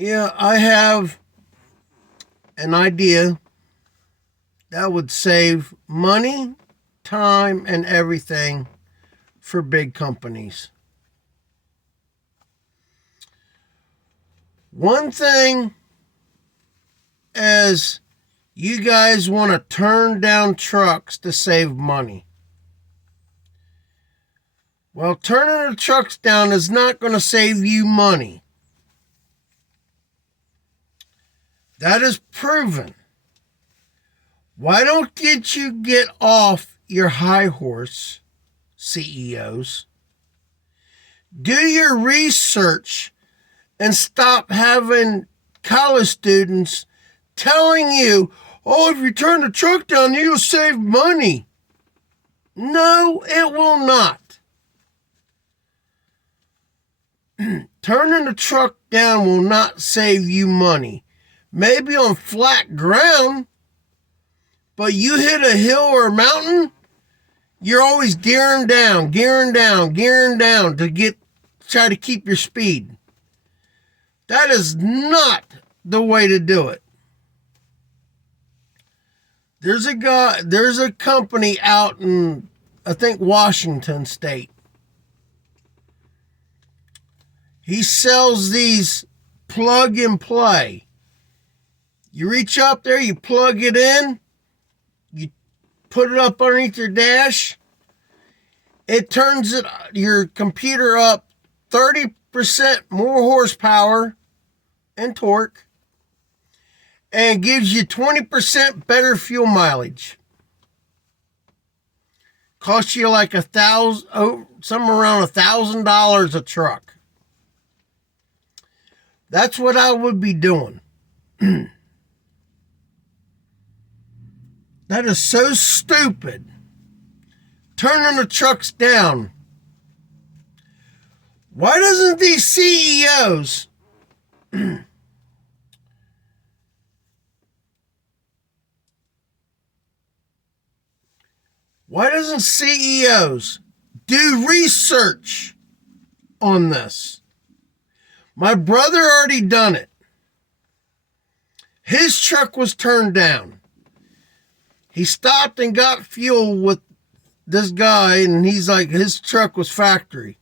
Yeah, I have an idea that would save money, time, and everything for big companies. One thing is you guys want to turn down trucks to save money. Well, turning the trucks down is not going to save you money. That is proven. Why don't you get off your high horse, CEOs? Do your research and stop having college students telling you, oh, if you turn the truck down, you'll save money. No, it will not. Turning the truck down will not save you money. Maybe on flat ground, but you hit a hill or a mountain, you're always gearing down to try to keep your speed. That is not the way to do it. There's a company out in, I think, Washington State. He sells these plug and play. You reach up there, you plug it in, you put it up underneath your dash. It turns your computer up 30% more horsepower and torque and gives you 20% better fuel mileage. Costs you like somewhere around $1,000 a truck. That's what I would be doing. That is so stupid. Turning the trucks down. Why doesn't these CEOs why doesn't CEOs do research on this? My brother already done it. His truck was turned down. He stopped and got fuel with this guy, and he's like, his truck was factory.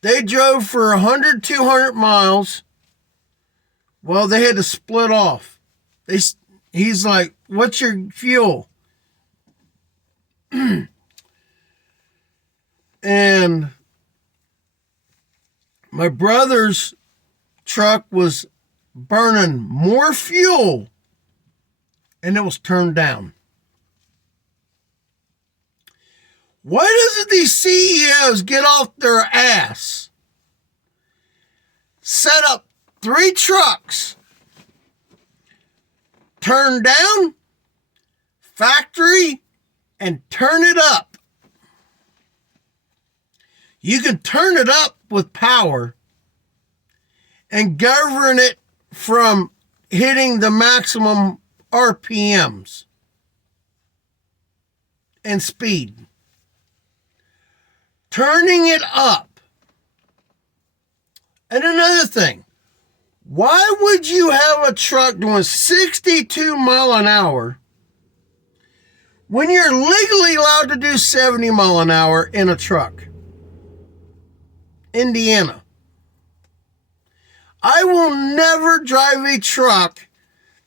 They drove for 100, 200 miles. Well, they had to split off. He's like, what's your fuel? And my brother's truck was burning more fuel, and it was turned down. Why doesn't these CEOs get off their ass, set up 3 trucks, turn down, factory, and turn it up? You can turn it up with power and govern it from hitting the maximum RPMs and speed. Turning it up. And another thing, why would you have a truck doing 62 mile an hour when you're legally allowed to do 70 mile an hour in a truck? Indiana. I will never drive a truck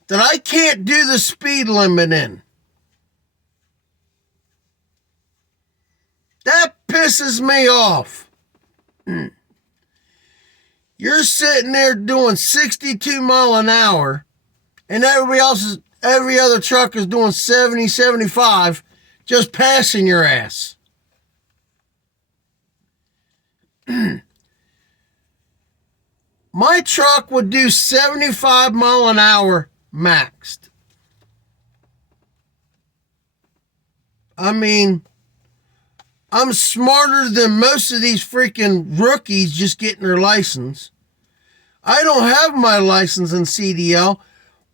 that I can't do the speed limit in. That pisses me off. You're sitting there doing 62 mile an hour, and every other truck is doing 70, 75, just passing your ass. My truck would do 75 mile an hour maxed. I mean, I'm smarter than most of these freaking rookies just getting their license. I don't have my license in CDL,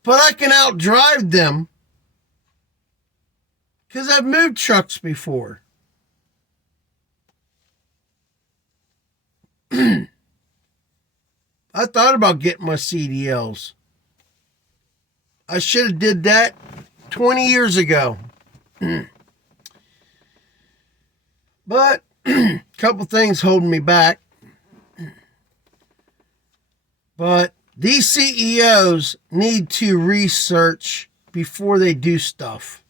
but I can outdrive them because I've moved trucks before. I thought about getting my CDLs. I should have did that 20 years ago. But a couple things holding me back. But these CEOs need to research before they do stuff.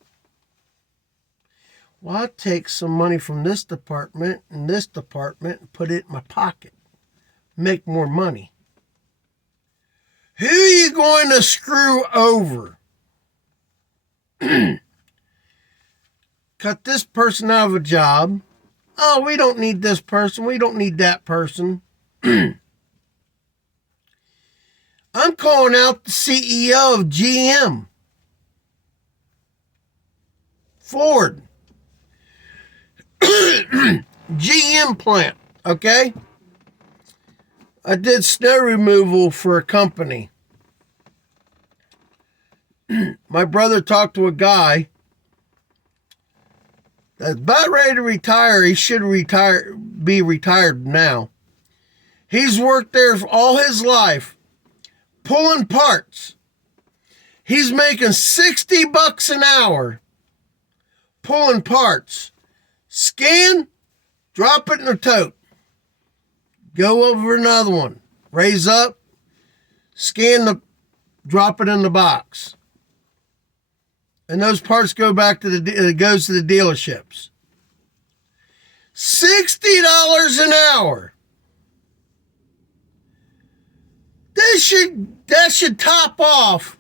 Well, I'll take some money from this department and this department and put it in my pocket. Make more money. Who are you going to screw over? Cut this person out of a job. Oh, we don't need this person. We don't need that person. I'm calling out the CEO of GM. Ford. GM plant, okay? I did snow removal for a company. My brother talked to a guy that's about ready to retire. He should be retired now. He's worked there for all his life, pulling parts. He's making $60 an hour pulling parts. Scan, drop it in a tote. Go over another one. Raise up, drop it in the box. And those parts go back to it goes to the dealerships. $60 an hour. That should top off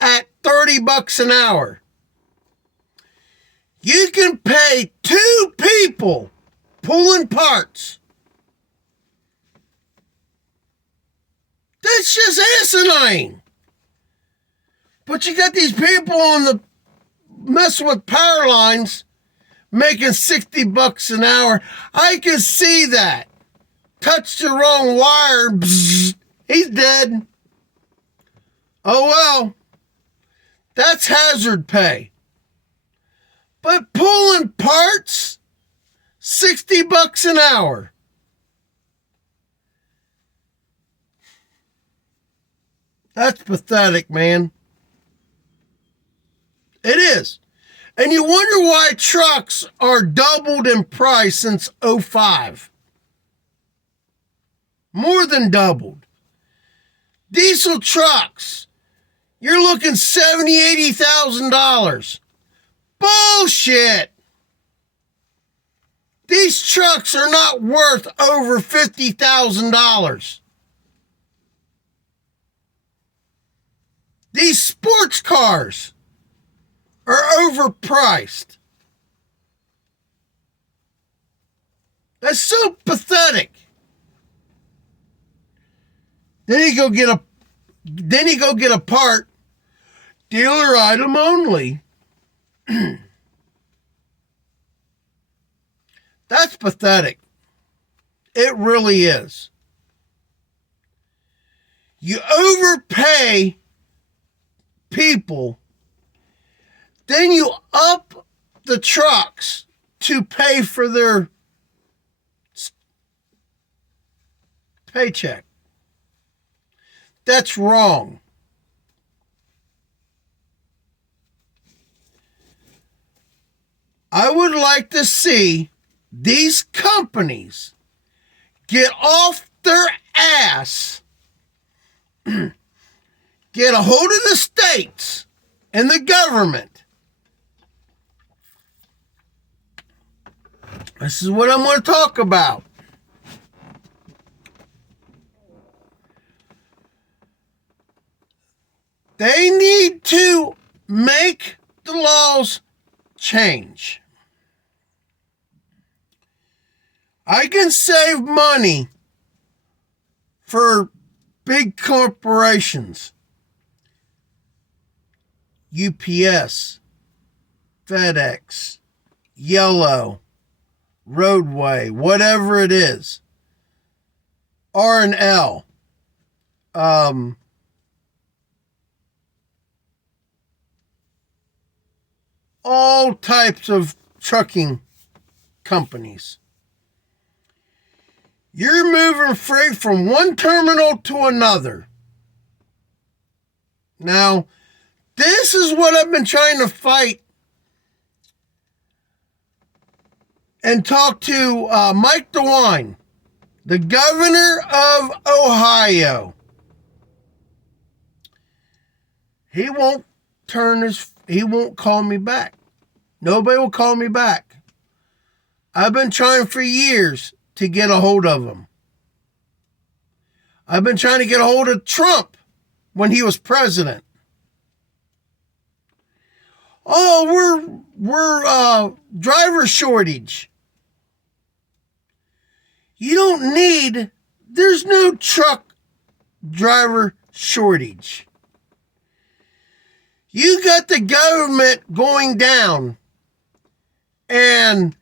at $30 an hour. You can pay 2 people pulling parts. That's just asinine. But you got these people messing with power lines making $60 an hour. I can see that. Touched the wrong wire. Bzz, he's dead. Oh well. That's hazard pay. But pulling parts, $60 an hour. That's pathetic, man. It is. And you wonder why trucks are doubled in price since 2005. More than doubled. Diesel trucks, you're looking $70,000, $80,000. Bullshit. These trucks are not worth over $50,000. These sports cars are overpriced. That's so pathetic. Then you go get a part, dealer item only. That's pathetic. It really is. You overpay people, then you up the trucks to pay for their paycheck. That's wrong. I would like to see these companies get off their ass, get a hold of the states and the government. This is what I'm going to talk about. They need to make the laws change. I can save money for big corporations. UPS, FedEx, Yellow, Roadway, whatever it is. R&L. All types of trucking companies. You're moving freight from one terminal to another. Now, this is what I've been trying to fight and talk to Mike DeWine, the governor of Ohio. He won't call me back. Nobody will call me back. I've been trying for years to get a hold of him. I've been trying to get a hold of Trump when he was president. Oh, we're driver shortage. There's no truck driver shortage. You got the government going down and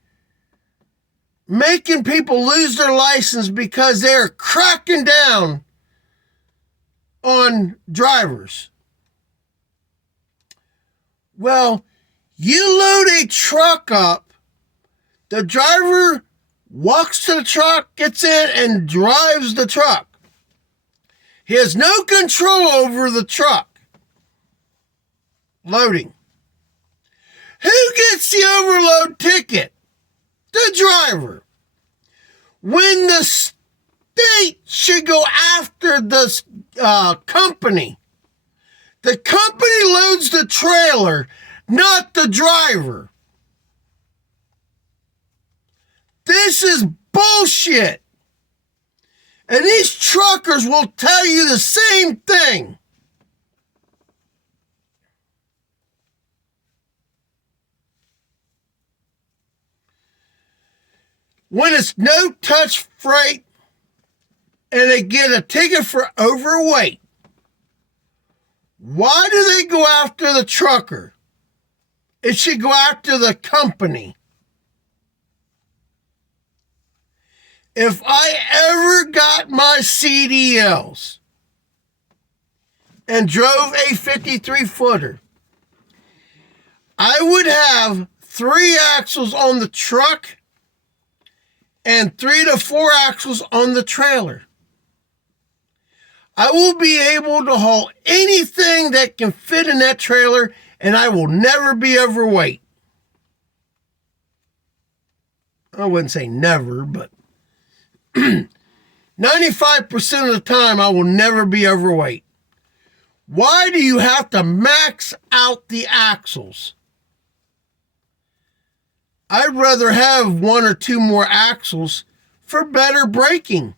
making people lose their license because they're cracking down on drivers. Well, you load a truck up, the driver walks to the truck, gets in, and drives the truck. He has no control over the truck loading. Who gets the overload ticket? The driver. When the state should go after the company. The company loads the trailer, not the driver. This is bullshit. And these truckers will tell you the same thing. When it's no-touch freight and they get a ticket for overweight, why do they go after the trucker? It should go after the company. If I ever got my CDLs and drove a 53-footer, I would have 3 axles on the truck and 3 to 4 axles on the trailer. I will be able to haul anything that can fit in that trailer, and I will never be overweight. I wouldn't say never, but 95% of the time I will never be overweight. Why do you have to max out the axles? I'd rather have 1 or 2 more axles for better braking.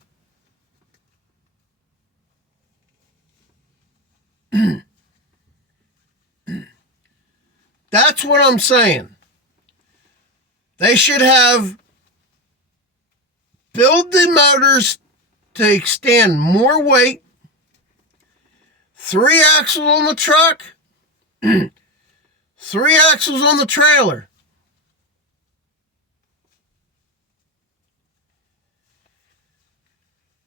That's what I'm saying. They should build the motors to extend more weight, 3 axles on the truck, 3 axles on the trailer.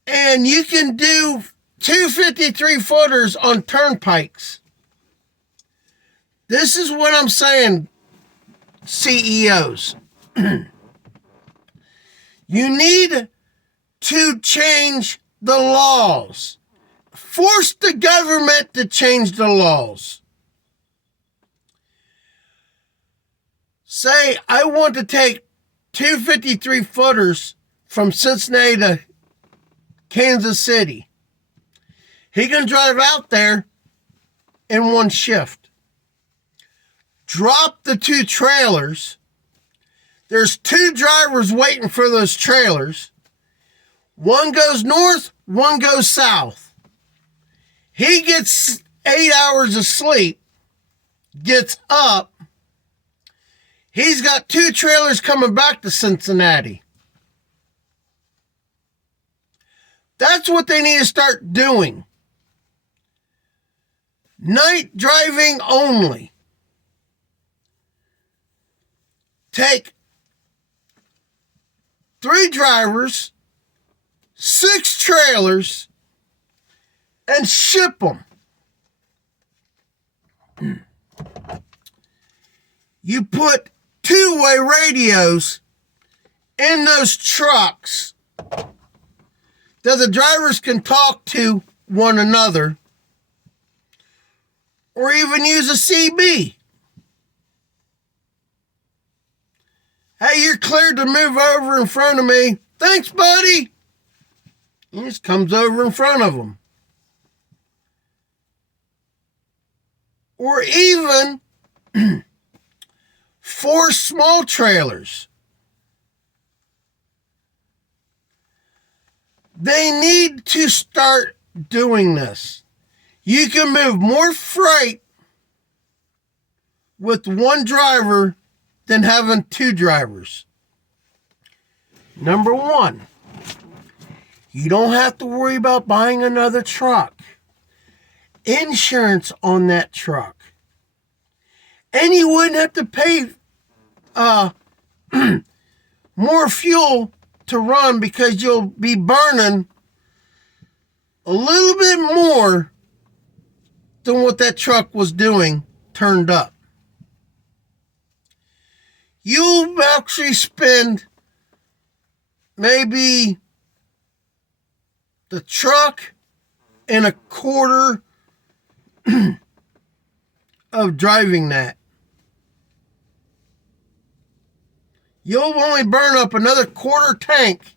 And you can do 2 53-footers on turnpikes. This is what I'm saying, CEOs. You need to change the laws. Force the government to change the laws. Say, I want to take 2 53-footers from Cincinnati to Kansas City. He can drive out there in 1 shift. Drop the 2 trailers. There's 2 drivers waiting for those trailers. 1 goes north, 1 goes south. He gets 8 hours of sleep, gets up. He's got 2 trailers coming back to Cincinnati. That's what they need to start doing. Night driving only. Take 3 drivers, 6 trailers, and ship them. You put 2-way radios in those trucks that the drivers can talk to one another or even use a CB. Hey, you're cleared to move over in front of me. Thanks, buddy. He just comes over in front of them. Or even 4 small trailers. They need to start doing this. You can move more freight with one driver than having 2 drivers. Number 1, you don't have to worry about buying another truck. Insurance on that truck. And you wouldn't have to pay more fuel to run because you'll be burning a little bit more than what that truck was doing turned up. You'll actually spend maybe the truck and a quarter of driving that. You'll only burn up another quarter tank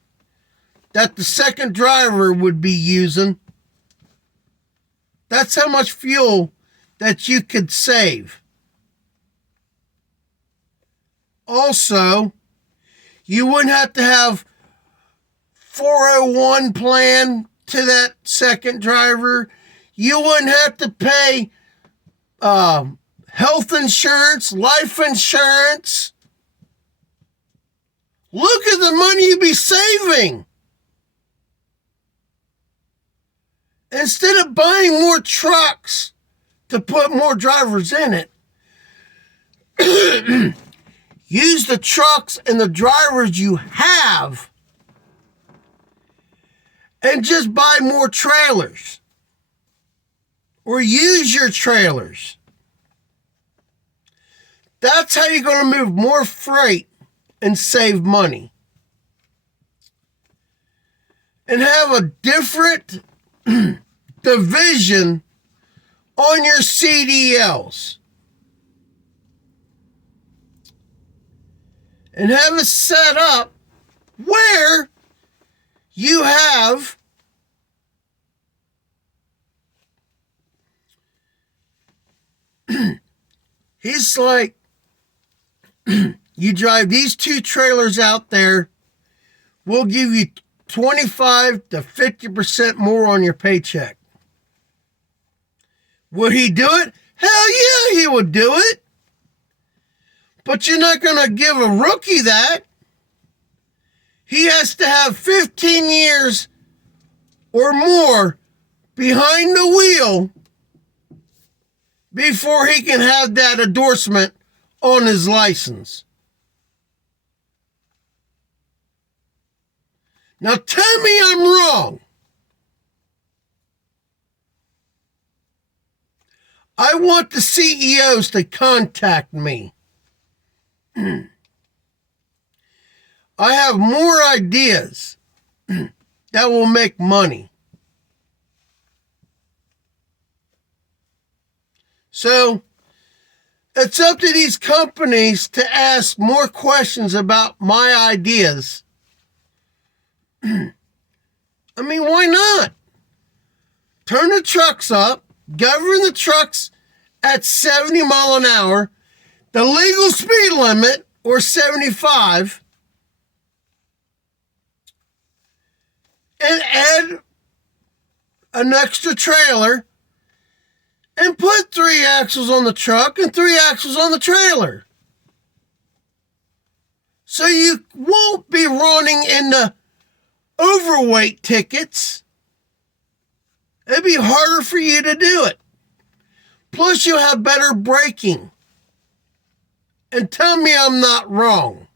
that the second driver would be using. That's how much fuel that you could save. Also, you wouldn't have to have 401 plan to that second driver. You wouldn't have to pay health insurance, life insurance. Look at the money you'd be saving. Instead of buying more trucks to put more drivers in it, use the trucks and the drivers you have and just buy more trailers. Or use your trailers. That's how you're going to move more freight and save money. And have a different division on your CDLs. And have it set up where you have he's like, you drive these 2 trailers out there, we'll give you 25 to 50% more on your paycheck. Would he do it? Hell yeah, he would do it. But you're not going to give a rookie that. He has to have 15 years or more behind the wheel before he can have that endorsement on his license. Now tell me I'm wrong. I want the CEOs to contact me. I have more ideas that will make money. So, it's up to these companies to ask more questions about my ideas. I mean, why not? Turn the trucks up, govern the trucks at 70 mile an hour, the legal speed limit, or 75, and add an extra trailer and put 3 axles on the truck and 3 axles on the trailer. So you won't be running into overweight tickets. It'd be harder for you to do it. Plus you'll have better braking. And tell me I'm not wrong.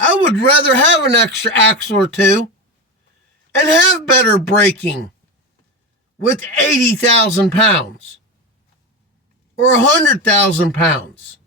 I would rather have an extra axle or 2 and have better braking with 80,000 pounds or 100,000 pounds.